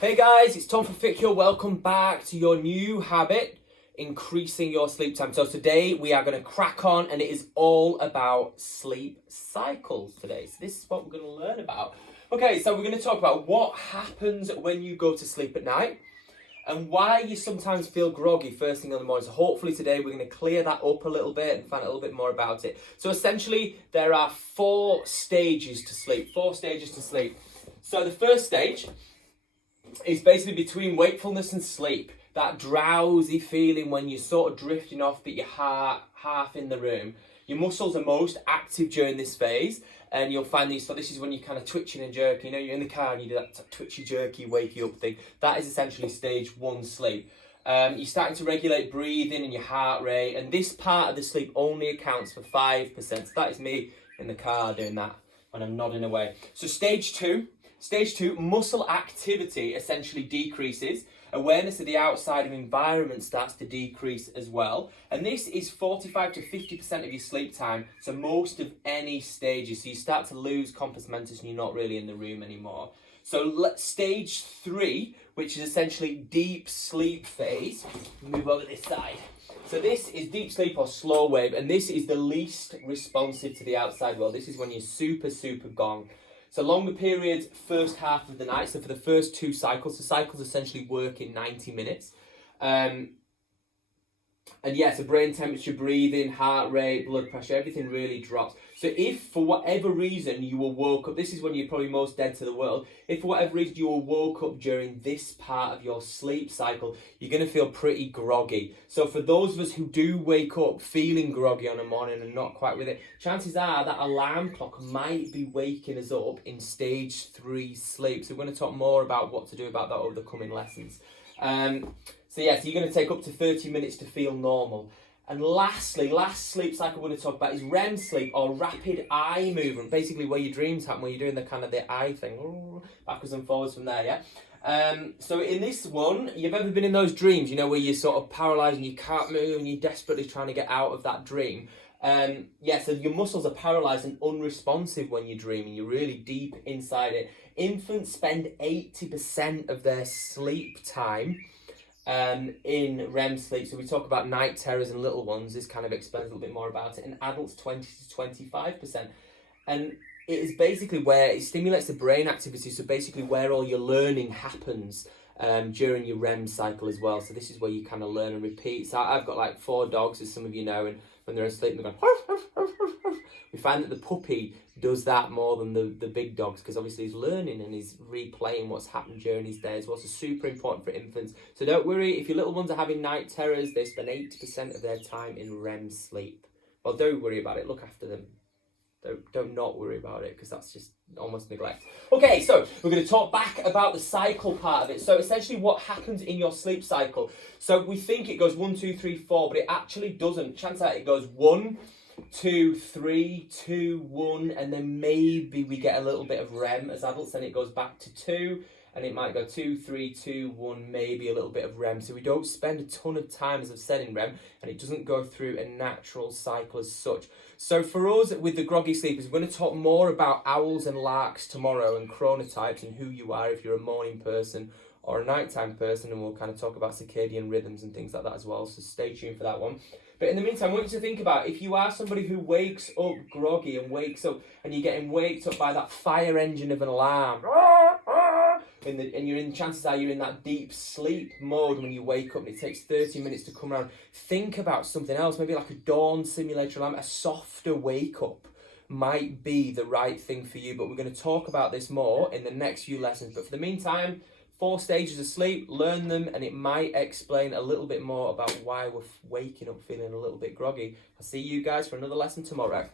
Hey guys, it's Tom from Ficure. Welcome back to your new habit, increasing your sleep time. So today we are going to crack on and it is all about sleep cycles today. So this is what we're going to learn about. Okay, so we're going to talk about what happens when you go to sleep at night and why you sometimes feel groggy first thing in the morning. So hopefully today we're going to clear that up a little bit and find out a little bit more about it. So essentially there are four stages to sleep. So the first stage is basically between wakefulness and sleep. That drowsy feeling when you're sort of drifting off, but you're half in the room. Your muscles are most active during this phase, and you'll find these. So this is when you're kind of twitching and jerking. You know, you're in the car and you do that twitchy, jerky, wakey up thing. That is essentially stage one sleep. You're starting to regulate breathing and your heart rate, and this part of the sleep only accounts for 5%. So that is me in the car doing that when I'm nodding away. So stage two, muscle activity essentially decreases. Awareness of the outside environment starts to decrease as well. And this is 45 to 50% of your sleep time. So most of any stages. So you start to lose compos mentis and you're not really in the room anymore. So stage three, which is essentially deep sleep phase. Move over this side. So this is deep sleep or slow wave. And this is the least responsive to the outside world. This is when you're super gone. So longer periods, first half of the night. So for the first two cycles, the cycles essentially work in 90 minutes. And yeah, so brain temperature, breathing, heart rate, blood pressure, everything really drops. So if for whatever reason you were woke up, this is when you're probably most dead to the world. If for whatever reason you were woke up during this part of your sleep cycle, you're going to feel pretty groggy. So for those of us who do wake up feeling groggy on a morning and not quite with it, chances are that alarm clock might be waking us up in stage three sleep. So we're going to talk more about what to do about that over the coming lessons. So you're going to take up to 30 minutes to feel normal. And lastly, last sleep cycle we're going to talk about is REM sleep or rapid eye movement. Basically where your dreams happen, where you're doing the kind of the eye thing, backwards and forwards from there, yeah? So in this one, you've ever been in those dreams, you know, where you're sort of paralysed and you can't move and you're desperately trying to get out of that dream. So your muscles are paralysed and unresponsive when you're dreaming. You're really deep inside it. Infants spend 80% of their sleep time in REM sleep. So we talk about night terrors and little ones. This kind of explains a little bit more about it. And adults 20 to 25%. And it is basically where it stimulates the brain activity. So basically where all your learning happens during your REM cycle as well. So this is where you kind of learn and repeat. So I've got like 4 dogs, as some of you know, and when they're asleep, they're going, huff, huff, huff, huff, huff. We find that the puppy does that more than the big dogs because obviously he's learning and he's replaying what's happened during his day as well. So super important for infants. So don't worry, if your little ones are having night terrors, they spend 80% of their time in REM sleep. Well, don't worry about it. Look after them. Don't not worry about it because that's just almost neglect. Okay, so we're going to talk back about the cycle part of it. So essentially what happens in your sleep cycle. So we think it goes 1, 2, 3, 4, but it actually doesn't. Chances are it goes 1, 2, 3, 2, 1, and then maybe we get a little bit of REM as adults, then it goes back to 2, and it might go 2, 3, 2, 1, maybe a little bit of REM. So we don't spend a ton of time, as I've said, in REM, and it doesn't go through a natural cycle as such. So for us, with the groggy sleepers, we're going to talk more about owls and larks tomorrow and chronotypes and who you are if you're a morning person or a nighttime person, and we'll kind of talk about circadian rhythms and things like that as well, so stay tuned for that one. But in the meantime, I want you to think about if you are somebody who wakes up groggy and wakes up and you're getting waked up by that fire engine of an alarm, and chances are you're in that deep sleep mode when you wake up and it takes 30 minutes to come around. Think about something else, maybe like a dawn simulator alarm. A softer wake up might be the right thing for you, but we're going to talk about this more in the next few lessons. But for the meantime, 4 stages of sleep, learn them, and it might explain a little bit more about why we're waking up feeling a little bit groggy. I'll see you guys for another lesson tomorrow.